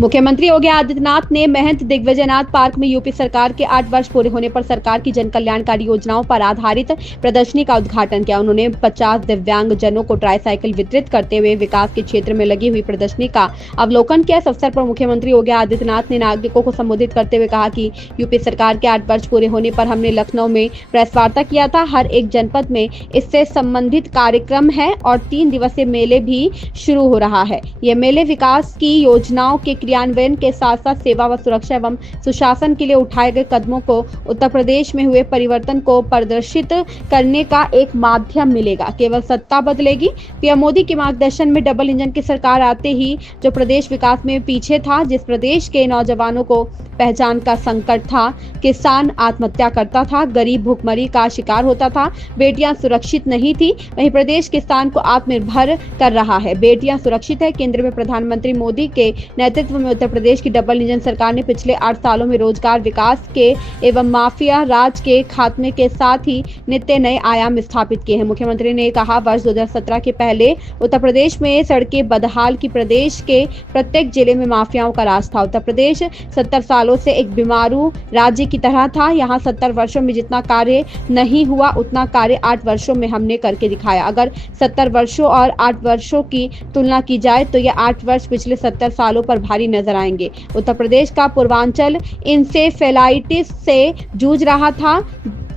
मुख्यमंत्री योगी आदित्यनाथ ने महंत दिग्विजयनाथ पार्क में यूपी सरकार के 8 वर्ष पूरे होने पर सरकार की जन कल्याणकारी योजनाओं पर आधारित प्रदर्शनी का उद्घाटन किया। उन्होंने 50 दिव्यांग जनों को ट्राईसाइकिल वितरित करते हुए विकास के क्षेत्र में लगी हुई प्रदर्शनी का अवलोकन किया। इस अवसर पर मुख्यमंत्री योगी आदित्यनाथ ने नागरिकों को संबोधित करते हुए कहा कि यूपी सरकार के 8 वर्ष पूरे होने पर हमने लखनऊ में प्रेस वार्ता किया था। हर एक जनपद में इससे संबंधित कार्यक्रम है और 3 दिवसीय मेले भी शुरू हो रहा है। ये मेले विकास की योजनाओं के क्रियान्वयन के साथ साथ सेवा व सुरक्षा एवं सुशासन के लिए उठाए गए कदमों को उत्तर प्रदेश में हुए परिवर्तन को प्रदर्शित करने का एक माध्यम मिलेगा। केवल सत्ता बदलेगी। पीएम मोदी के मार्गदर्शन में डबल इंजन की सरकार आते ही जो प्रदेश विकास में पीछे था, जिस प्रदेश के नौजवानों को पहचान का संकट था, किसान आत्महत्या करता था, गरीब भूखमरी का शिकार होता था, बेटियां सुरक्षित नहीं थी, वहीं प्रदेश किसान को आत्मनिर्भर कर रहा है। बेटियां सुरक्षित है। केंद्र में प्रधानमंत्री मोदी के नेतृत्व में उत्तर प्रदेश की डबल इंजन सरकार ने पिछले 8 सालों में रोजगार विकास के एवं माफिया राज के खात्मे के साथ ही नित्य नए आयाम स्थापित किए हैं। मुख्यमंत्री ने कहा, वर्ष 2017 के पहले उत्तर प्रदेश में सड़कें बदहाल की, प्रदेश के प्रत्येक जिले में माफियाओं का राज था। उत्तर प्रदेश 70 सालों से एक बीमारू राज्य की तरह था। यहाँ 70 वर्षों में जितना कार्य नहीं हुआ उतना कार्य 8 वर्षों में हमने करके दिखाया। अगर 70 वर्षों और 8 वर्षों की तुलना की जाए तो ये 8 वर्ष पिछले 70 सालों पर भारी नजर आएंगे। उत्तर प्रदेश का पूर्वांचल इंसेफेलाइटिस से जूझ रहा था।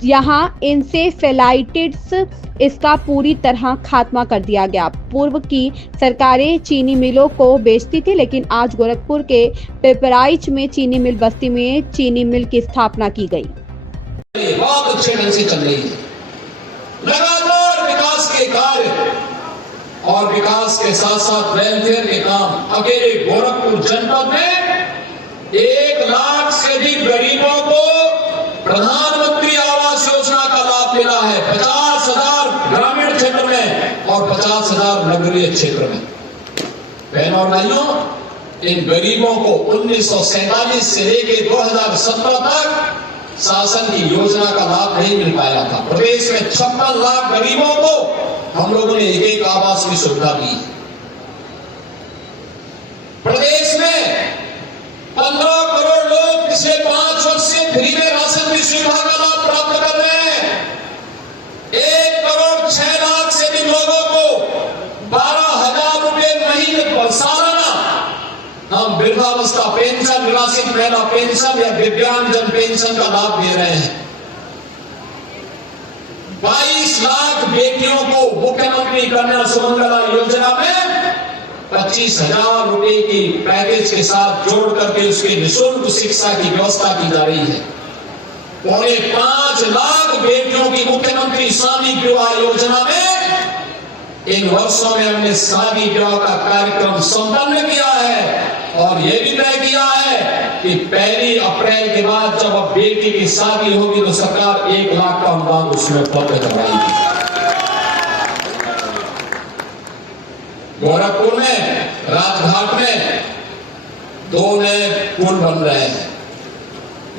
यहाँ इंसेफेलाइटिस इसका पूरी तरह खात्मा कर दिया गया। पूर्व की सरकारें चीनी मिलों को बेचती थी, लेकिन आज गोरखपुर के पिपराइच में चीनी मिल बस्ती में चीनी मिल की स्थापना की गई। बहुत अच्छे ढंग से चल रही है। लगातार विकास के कार्य और विकास के साथ साथ वेलफेयर के काम अकेले गोरखपुर जनपद में 1 लाख से अधिक गरीबों को प्रधानमंत्री आवास योजना का लाभ मिला है। 50,000 ग्रामीण क्षेत्र में और 50,000 नगरीय क्षेत्र में। बहनों और भाइयों, इन गरीबों को 1947 से लेकर 2017 तक शासन की योजना का लाभ नहीं मिल पाया था। प्रदेश में 56 लाख गरीबों को हम लोगों ने एक आवास की सुविधा दी। प्रदेश में 15 करोड़ लोग पिछले 5 वर्ष से फ्री में राशन की सुविधा का लाभ प्राप्त कर रहे हैं। 1 करोड़ 6 लाख से भी लोगों को 12,000 रुपए महीने सालाना हम वृद्धावस्था पेंशन, निराश्रित महिला पेंशन या दिव्यांगजन पेंशन का लाभ दे रहे हैं। 22 लाख बेटियों को मुख्यमंत्री कन्या सुमंगला योजना में 25,000 रुपए की पैकेज के साथ जोड़ करके उसके निःशुल्क शिक्षा की व्यवस्था की जा रही है। 5.5 लाख बेटियों की मुख्यमंत्री शादी विवाह योजना में इन वर्षों में हमने शादी विवाह का कार्यक्रम संपन्न किया है और यह भी तय किया है कि 1 अप्रैल के बाद जब अब बेटी की शादी होगी तो सरकार 1 लाख का अनुदान उसमें उपलब्ध करवाएगी। गोरखपुर में राजघाट में 2 नए पुल बन रहे हैं।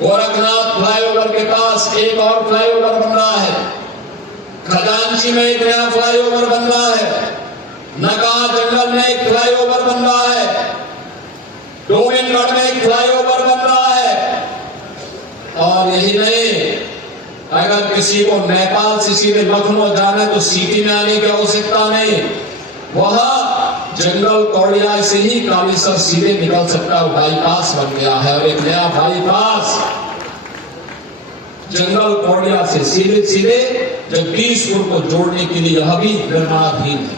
गोरखनाथ फ्लाईओवर के पास एक और फ्लाईओवर बन रहा है। खजांची में एक नया फ्लाईओवर बन रहा है। नका जंगल में एक फ्लाईओवर बन रहा है। गोविंदगढ़ में एक फ्लाईओवर बन रहा है। और यही नहीं, अगर किसी को नेपाल से सीधे लखनऊ जाना है तो सिटी में आने की आवश्यकता नहीं। वहां जंगल कौड़िया से ही कालीसर सीधे निकल सकता है। बाईपास बन गया है और एक नया बाईपास जंगल कौड़िया से सीधे सीधे जगदीशपुर को जोड़ने के लिए यह भी निर्माणाधीन है।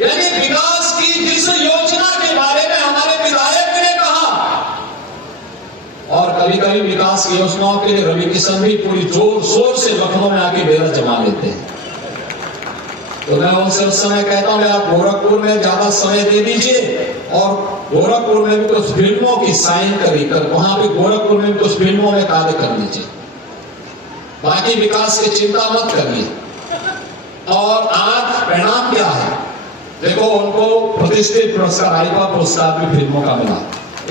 यानी विकास की जिस योजना के बारे में हमारे विधायक ने कहा, और कभी कभी विकास की योजनाओं के लिए रवि किशन भी पूरी जोर शोर से लखनऊ में आके डेरा जमा लेते हैं। तो मैं उनसे उस समय कहता हूं, आप गोरखपुर में ज्यादा समय दे दीजिए और गोरखपुर में भी कुछ फिल्मों की साइन कर वहां भी गोरखपुर में भी कुछ फिल्मों में कार्य कर दीजिए। बाकी विकास की चिंता मत करिए। और आज परिणाम क्या है देखो, उनको प्रतिष्ठित पुरस्कार, आईफा पुरस्कार भी फिल्मों का मिला।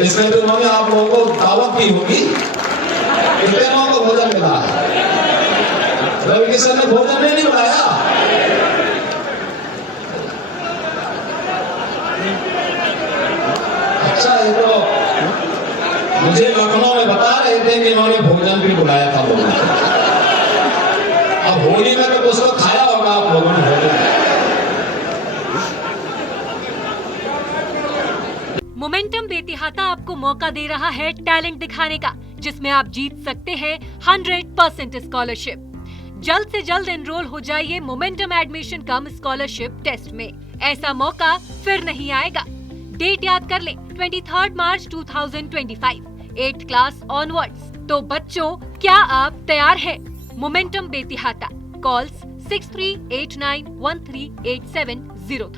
इसमें तो उन्होंने आप लोगों को दावत दी होगी। कितने लोगों को भोजन मिला है? रवि किशन ने भोजन नहीं मिलाया। अच्छा है, तो मुझे लखनऊ में बता रहे थे कि इन्होंने भोजन भी बुलाया था लोगों को। अब होली में तो कुछ तो खाया होगा आप लोगों ने भोजन। मोमेंटम बेतिहाता आपको मौका दे रहा है टैलेंट दिखाने का, जिसमें आप जीत सकते हैं 100% स्कॉलरशिप। जल्द से जल्द एनरोल हो जाइए Momentum admission cum scholarship test में। ऐसा मौका फिर नहीं आएगा। डेट याद कर लें, 23 मार्च 2025, 8th क्लास ऑनवर्ड्स। तो बच्चों, क्या आप तैयार हैं? मोमेंटम बेतिहाता, कॉल्स 6389138703।